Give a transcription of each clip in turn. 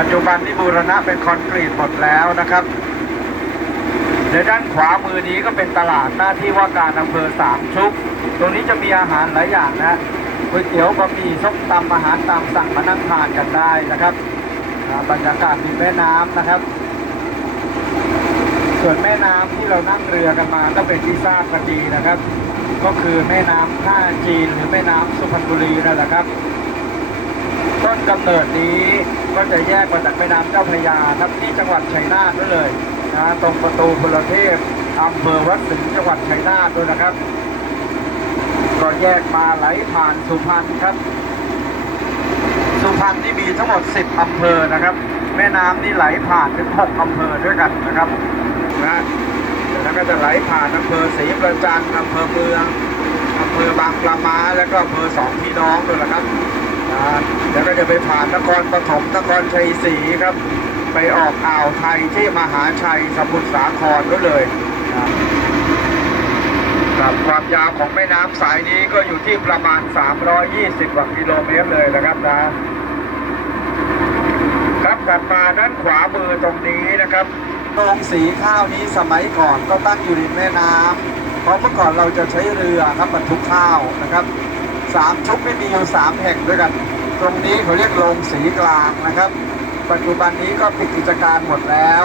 ปัจจุบันที่บูรณะเป็นคอนกรีตหมดแล้วนะครับในด้านขวามือนี้ก็เป็นตลาดหน้าที่ว่าการอำเภอสามชุก ตรงนี้จะมีอาหารหลายอย่างนะก๋วยเตี๋ยวบะหมี่ส้มตำอาหารตามสั่งมานั่งทานกันได้นะครับบรรยากาศริมแม่น้ำนะครับ ส่วนแม่น้ำที่เรานั่งเรือกันมาก็เป็นที่ทราบกันดีนะครับ ก็คือแม่น้ำท่าจีนหรือแม่น้ำสุพรรณบุรีนั่นแหละครับ ต้นกำเนิดนี้ก็จะแยกมาจากแม่น้ำเจ้าพระยาครับที่จังหวัดชัยนาทด้วยเลยนะตรงประตูพลเทพอำเภอวัดสิงห์จังหวัดชัยนาทด้วยนะครับ ก็แยกมาไหลผ่านสุพรรณครับ สุพรรณที่มีทั้งหมด 10อำเภอนะครับ แม่น้ำนี่ไหลผ่านถึง6อำเภอด้วยกันนะครับนะแล้วก็จะไหลผ่านอำเภอศรีประจันอำเภอเมืองอำเภอบางปลาม้า แล้วก็อำเภอสองพี่น้องด้วยนะครับ แล้วก็จะไปผ่านนครปฐมนครชัยศรีครับ ไปออกอ่าวไทยที่มหาชัยสมุทรสาครด้วยเลยครับความยาวของแม่น้ำสายนี้ก็อยู่ที่ประมาณ 320กว่ากิโลเมตรเลยนะครับนะครับถัดมาด้านขวามือตรงนี้นะครับโรงสีข้าวนี้สมัยก่อนก็ตั้งอยู่ริมแม่น้ำเพราะเมื่อก่อนเราจะใช้เรือครับบรรทุกข้าวนะครับ สามชุกไม่มีอยู่สามแห่งด้วยกัน ตรงนี้เขาเรียกโรงสีกลางนะครับ ปัจจุบันนี้ก็ปิดกิจการหมดแล้ว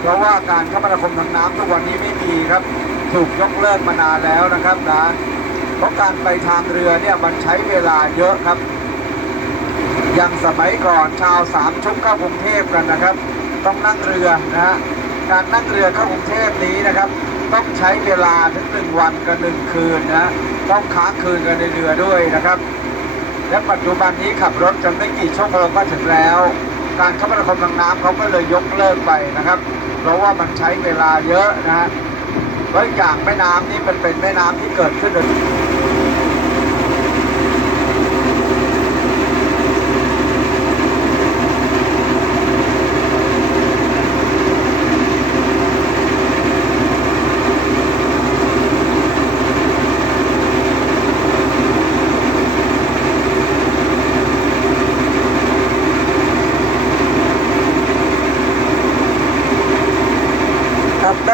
เพราะว่าการคมนาคมทางน้ำทุกวันนี้ไม่มีครับ ถูกยกเลิกมานานแล้วนะครับนะเพราะการไปทางเรือเนี่ยมันใช้เวลาเยอะครับอย่างสมัยก่อนชาวสามชุกเข้ากรุงเทพกันนะครับ ต้องนั่งเรือนะฮะการนั่งเรือเข้ากรุงเทพนี้นะครับ ต้องใช้เวลาถึงหนึ่งวันกับหนึ่งคืนนะต้องค้างคืนกันในเรือด้วยนะครับ และปัจจุบันนี้ขับรถจนไม่กี่ชั่วโมงก็ถึงแล้ว การคมนาคมทางน้ำเขาก็เลยยกเลิกไปนะครับ เพราะว่ามันใช้เวลาเยอะนะฮะแล้วอย่างแม่น้ำนี่มันเป็นแม่น้ำที่เกิดขึ้นโดย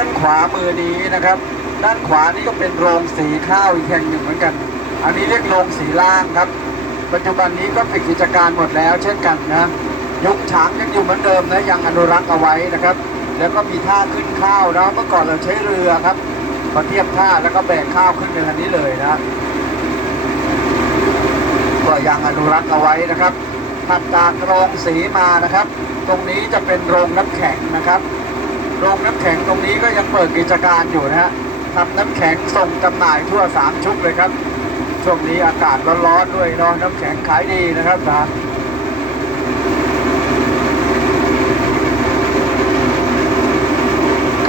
ด้านขวามือนี้นะครับ ด้านขวานี้ก็เป็นโรงสีข้าวอีกแห่งหนึ่งเหมือนกัน อันนี้เรียกโรงสีล่างครับ ปัจจุบันนี้ก็ปิดกิจการหมดแล้ว เช่นกันนะยุคฉางยังอยู่เหมือนเดิมนะยังอนุรักษ์เอาไว้นะครับ แล้วก็มีท่าขึ้นข้าวนะเมื่อก่อนเราใช้เรือครับมาเทียบท่าแล้วก็แบกข้าวขึ้นในทันนี้เลยนะก็ยังอนุรักษ์เอาไว้นะครับถัดจากโรงสีมานะครับ ตรงนี้จะเป็นโรงน้ำแข็งนะครับ โรงน้ำแข็งตรงนี้ก็ยังเปิดกิจการอยู่นะฮะทำน้ำแข็งส่งจำหน่ายทั่วสามชุกเลยครับช่วงนี้อากาศร้อนๆด้วยเนาะน้ำแข็งขายดีนะครับนะ